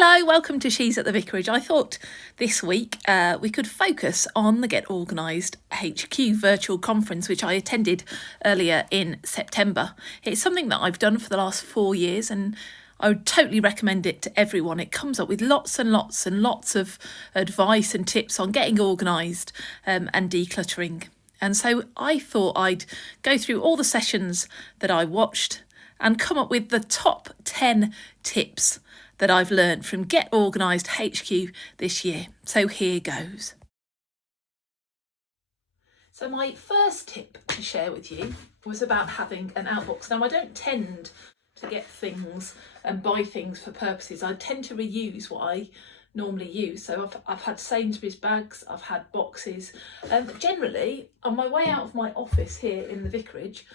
Hello, welcome to She's at the Vicarage. I thought this week we could focus on the Get Organised HQ virtual conference, which I attended earlier in September. It's something that I've done for the last 4 years and I would totally recommend it to everyone. It comes up with lots and lots and lots of advice and tips on getting organised and decluttering. And so I thought I'd go through all the sessions that I watched and come up with the top 10 tips that I've learned from Get Organised HQ this year. So here goes. So my first tip to share with you was about having an outbox. Now I don't tend to get things and buy things for purposes. I tend to reuse what I normally use. So I've had Sainsbury's bags, I've had boxes. Generally, on my way out of my office here in the vicarage,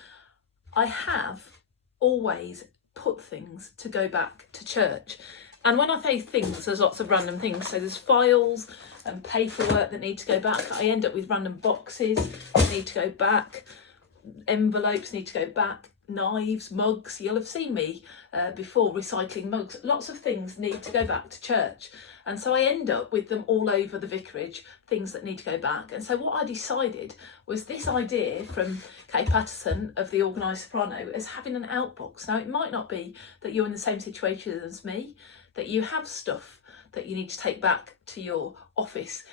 I have always put things to go back to church. And when I say things, there's lots of random things. So there's files and paperwork that need to go back. I end up with random boxes that need to go back, envelopes need to go back, knives, mugs. You'll have seen me before recycling mugs. Lots of things need to go back to church. And so I end up with them all over the vicarage, things that need to go back. And so what I decided was this idea from Kay Patterson of the Organised Soprano as having an outbox. Now, it might not be that you're in the same situation as me, that you have stuff that you need to take back to your office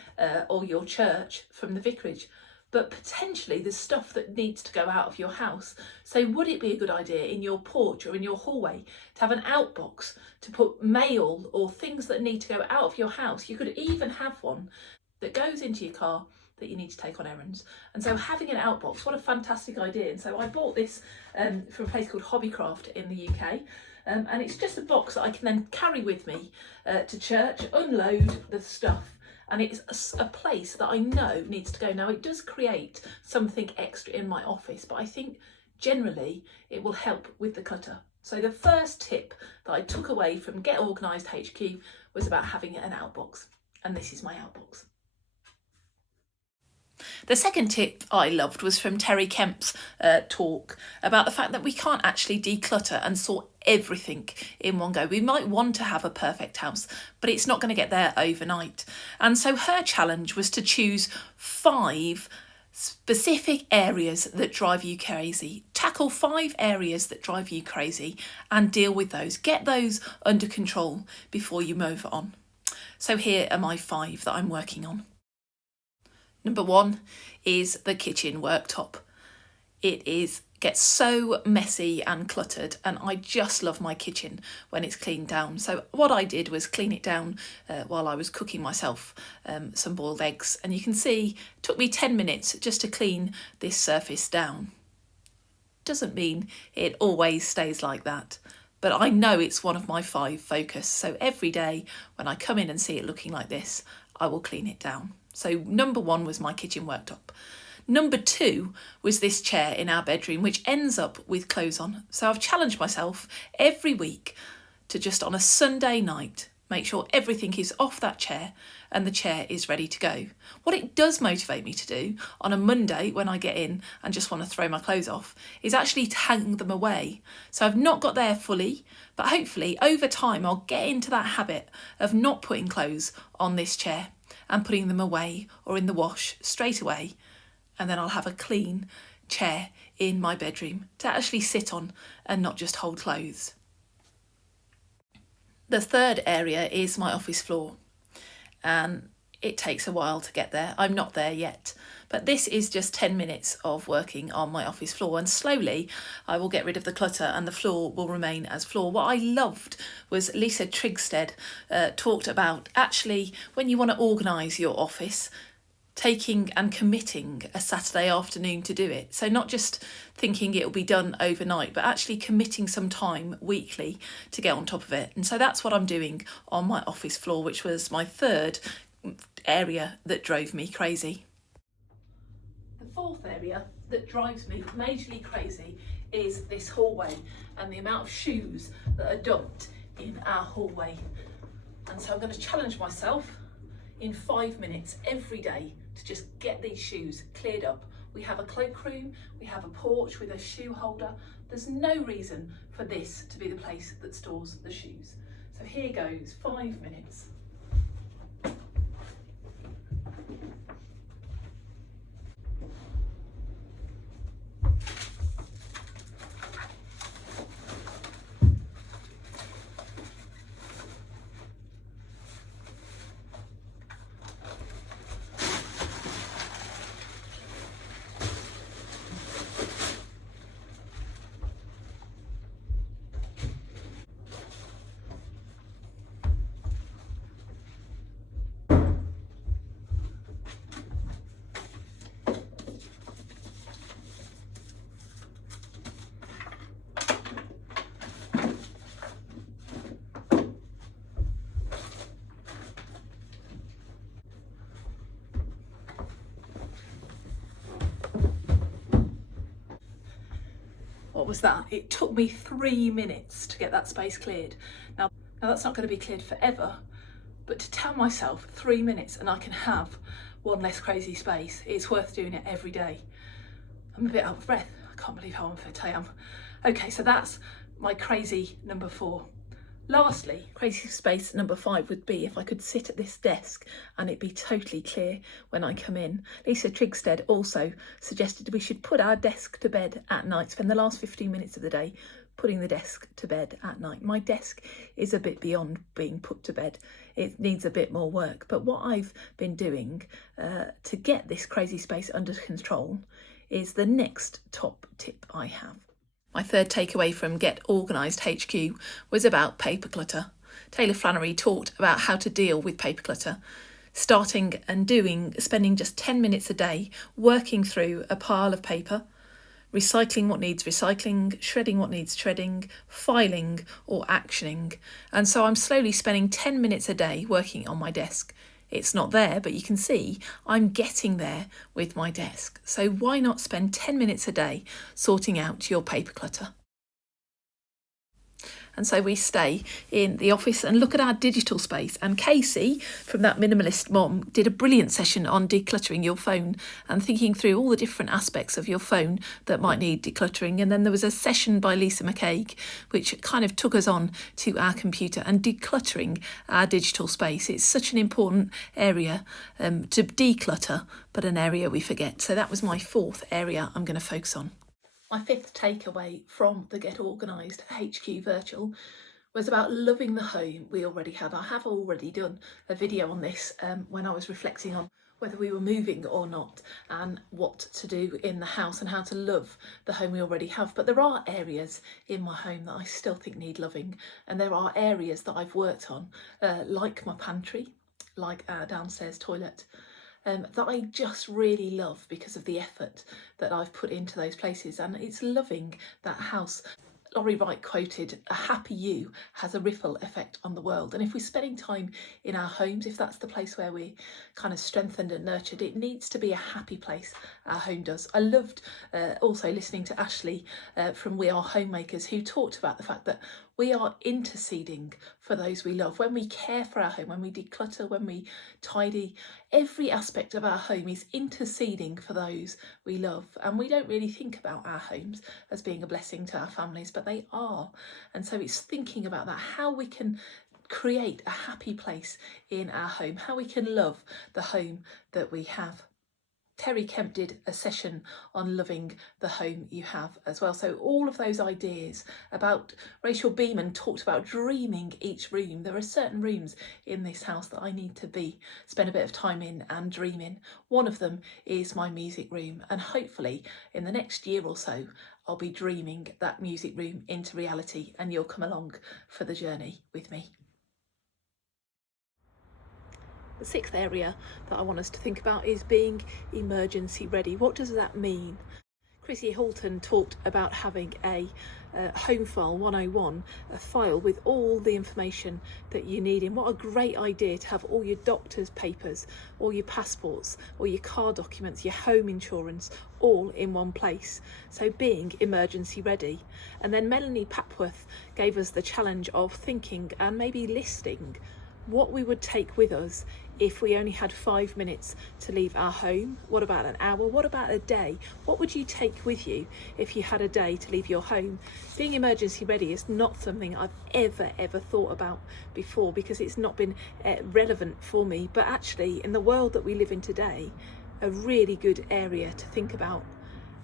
or your church from the vicarage, but potentially there's stuff that needs to go out of your house. So would it be a good idea in your porch or in your hallway to have an outbox to put mail or things that need to go out of your house? You could even have one that goes into your car that you need to take on errands. And so having an outbox, what a fantastic idea. And so I bought this from a place called Hobbycraft in the UK. And it's just a box that I can then carry with me to church, unload the stuff. And it's a place that I know needs to go. Now, it does create something extra in my office, but I think generally it will help with the clutter. So the first tip that I took away from Get Organised HQ was about having an outbox. And this is my outbox. The second tip I loved was from Terry Kemp's talk about the fact that we can't actually declutter and sort everything in one go. We might want to have a perfect house, but it's not going to get there overnight. And so her challenge was to choose 5 specific areas that drive you crazy. Tackle 5 areas that drive you crazy and deal with those. Get those under control before you move on. So here are my 5 that I'm working on. Number 1 is the kitchen worktop. It gets so messy and cluttered, and I just love my kitchen when it's cleaned down. So what I did was clean it down while I was cooking myself some boiled eggs. And you can see it took me 10 minutes just to clean this surface down. Doesn't mean it always stays like that, but I know it's one of my 5 focus. So every day when I come in and see it looking like this, I will clean it down. So number 1 was my kitchen worktop. Number 2 was this chair in our bedroom, which ends up with clothes on. So I've challenged myself every week to just on a Sunday night, make sure everything is off that chair and the chair is ready to go. What it does motivate me to do on a Monday when I get in and just want to throw my clothes off is actually to hang them away. So I've not got there fully, but hopefully over time I'll get into that habit of not putting clothes on this chair and putting them away or in the wash straight away. And then I'll have a clean chair in my bedroom to actually sit on and not just hold clothes. The third area is my office floor. And it takes a while to get there. I'm not there yet. But this is just 10 minutes of working on my office floor, and slowly I will get rid of the clutter and the floor will remain as floor. What I loved was Lisa Trigstead talked about actually when you want to organise your office, taking and committing a Saturday afternoon to do it. So not just thinking it'll be done overnight, but actually committing some time weekly to get on top of it. And so that's what I'm doing on my office floor, which was my 3rd area that drove me crazy. The 4th area that drives me majorly crazy is this hallway and the amount of shoes that are dumped in our hallway. And so I'm going to challenge myself in 5 minutes every day to just get these shoes cleared up. We have a cloakroom, we have a porch with a shoe holder. There's no reason for this to be the place that stores the shoes. So here goes, 5 minutes. What was that? It took me 3 minutes to get that space cleared. Now that's not going to be cleared forever, but to tell myself 3 minutes and I can have one less crazy space, it's worth doing it every day. I'm a bit out of breath. I can't believe how unfit I am. Okay, so that's my crazy number 4. Lastly, crazy space number 5 would be if I could sit at this desk and it be totally clear when I come in. Lisa Trigstead also suggested we should put our desk to bed at night, spend the last 15 minutes of the day putting the desk to bed at night. My desk is a bit beyond being put to bed. It needs a bit more work. But what I've been doing to get this crazy space under control is the next top tip I have. My third takeaway from Get Organised HQ was about paper clutter. Taylor Flannery talked about how to deal with paper clutter, spending just 10 minutes a day working through a pile of paper, recycling what needs recycling, shredding what needs shredding, filing or actioning. And so I'm slowly spending 10 minutes a day working on my desk. It's not there, but you can see I'm getting there with my desk. So why not spend 10 minutes a day sorting out your paper clutter? And so we stay in the office and look at our digital space. And Casey from That Minimalist Mom did a brilliant session on decluttering your phone and thinking through all the different aspects of your phone that might need decluttering. And then there was a session by Lisa McCaig, which kind of took us on to our computer and decluttering our digital space. It's such an important area to declutter, but an area we forget. So that was my 4th area I'm going to focus on. My 5th takeaway from the Get Organised HQ virtual was about loving the home we already have. I have already done a video on this when I was reflecting on whether we were moving or not and what to do in the house and how to love the home we already have. But there are areas in my home that I still think need loving, and there are areas that I've worked on, like my pantry, like our downstairs toilet, that I just really love because of the effort that I've put into those places, and it's loving that house. Laurie Wright quoted, "A happy you has a ripple effect on the world." And if we're spending time in our homes, if that's the place where we're kind of strengthened and nurtured, it needs to be a happy place. Our home does. I loved also listening to Ashley from We Are Homemakers, who talked about the fact that we are interceding for those we love. When we care for our home, when we declutter, when we tidy, every aspect of our home is interceding for those we love. And we don't really think about our homes as being a blessing to our families, but they are. And so it's thinking about that, how we can create a happy place in our home, how we can love the home that we have. Terry Kemp did a session on loving the home you have as well. So all of those ideas about, Rachel Beeman talked about dreaming each room. There are certain rooms in this house that I need to spend a bit of time in and dream in. One of them is my music room, and hopefully in the next year or so I'll be dreaming that music room into reality, and you'll come along for the journey with me. The 6th area that I want us to think about is being emergency ready. What does that mean? Chrissy Halton talked about having a Home File 101, a file with all the information that you need in. What a great idea to have all your doctor's papers, all your passports, all your car documents, your home insurance, all in one place. So being emergency ready. And then Melanie Papworth gave us the challenge of thinking and maybe listing what we would take with us if we only had 5 minutes to leave our home. What about an hour? What about a day? What would you take with you if you had a day to leave your home? Being emergency ready is not something I've ever thought about before, because it's not been relevant for me. But actually, in the world that we live in today, a really good area to think about.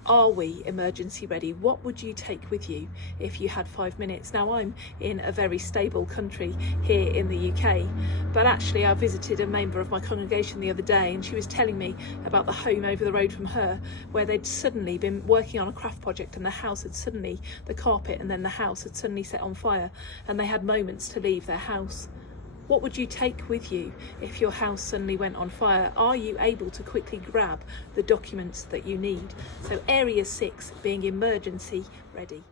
Are we emergency ready? What would you take with you if you had 5 minutes? Now, I'm in a very stable country here in the UK, but actually I visited a member of my congregation the other day, and she was telling me about the home over the road from her, where they'd suddenly been working on a craft project, and the house had suddenly, the carpet and then the house had suddenly set on fire, and they had moments to leave their house. What would you take with you if your house suddenly went on fire? Are you able to quickly grab the documents that you need? So area 6, being emergency ready.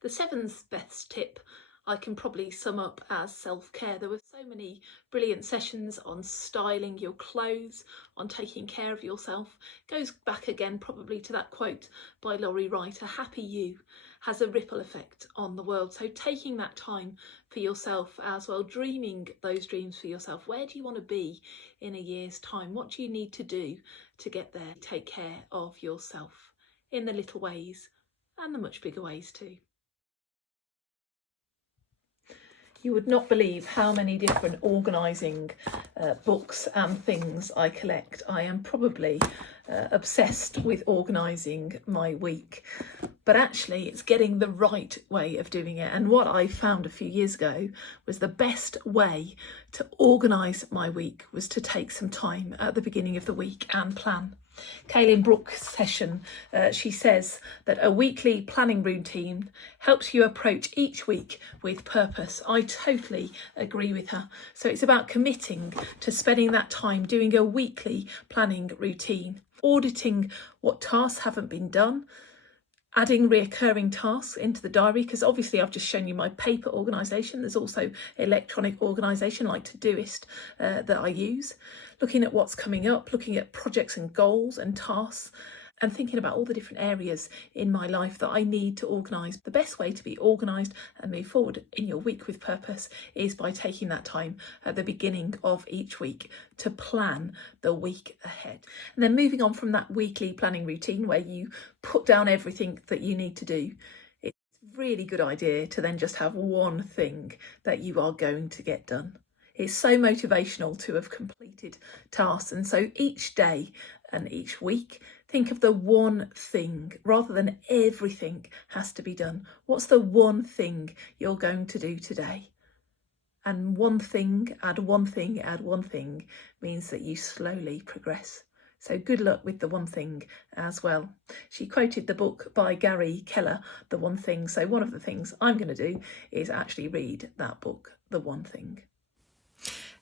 The 7th best tip I can probably sum up as self-care. There were so many brilliant sessions on styling your clothes, on taking care of yourself. Goes back again probably to that quote by Laurie Wright, a happy you has a ripple effect on the world. So taking that time for yourself as well, dreaming those dreams for yourself. Where do you want to be in a year's time? What do you need to do to get there? Take care of yourself in the little ways and the much bigger ways too. You would not believe how many different organising books and things I collect. I am probably obsessed with organising my week, but actually it's getting the right way of doing it. And what I found a few years ago was the best way to organise my week was to take some time at the beginning of the week and plan. Kaylin Brooks' session, she says that a weekly planning routine helps you approach each week with purpose. I totally agree with her. So it's about committing to spending that time doing a weekly planning routine, auditing what tasks haven't been done, adding reoccurring tasks into the diary, because obviously I've just shown you my paper organisation. There's also electronic organisation like Todoist that I use. Looking at what's coming up, looking at projects and goals and tasks, and thinking about all the different areas in my life that I need to organise. The best way to be organised and move forward in your week with purpose is by taking that time at the beginning of each week to plan the week ahead. And then moving on from that weekly planning routine where you put down everything that you need to do, it's a really good idea to then just have one thing that you are going to get done. It's so motivational to have completed tasks. And so each day and each week, think of the one thing rather than everything has to be done. What's the one thing you're going to do today? And one thing, add one thing, add one thing means that you slowly progress. So good luck with the one thing as well. She quoted the book by Gary Keller, The One Thing. So one of the things I'm going to do is actually read that book, The One Thing.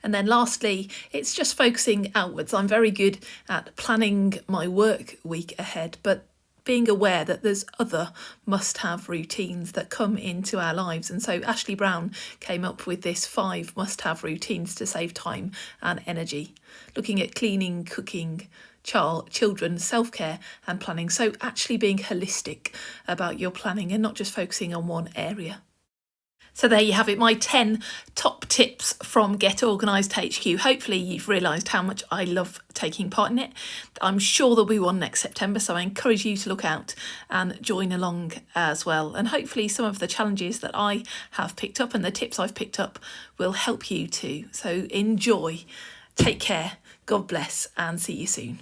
And then lastly, it's just focusing outwards. I'm very good at planning my work week ahead, but being aware that there's other must-have routines that come into our lives. And so Ashley Brown came up with this 5 must-have routines to save time and energy, looking at cleaning, cooking, children, self-care and planning. So actually being holistic about your planning and not just focusing on one area. So there you have it, my 10 top tips from Get Organised HQ. Hopefully you've realised how much I love taking part in it. I'm sure there'll be one next September, so I encourage you to look out and join along as well. And hopefully some of the challenges that I have picked up and the tips I've picked up will help you too. So enjoy, take care, God bless, and see you soon.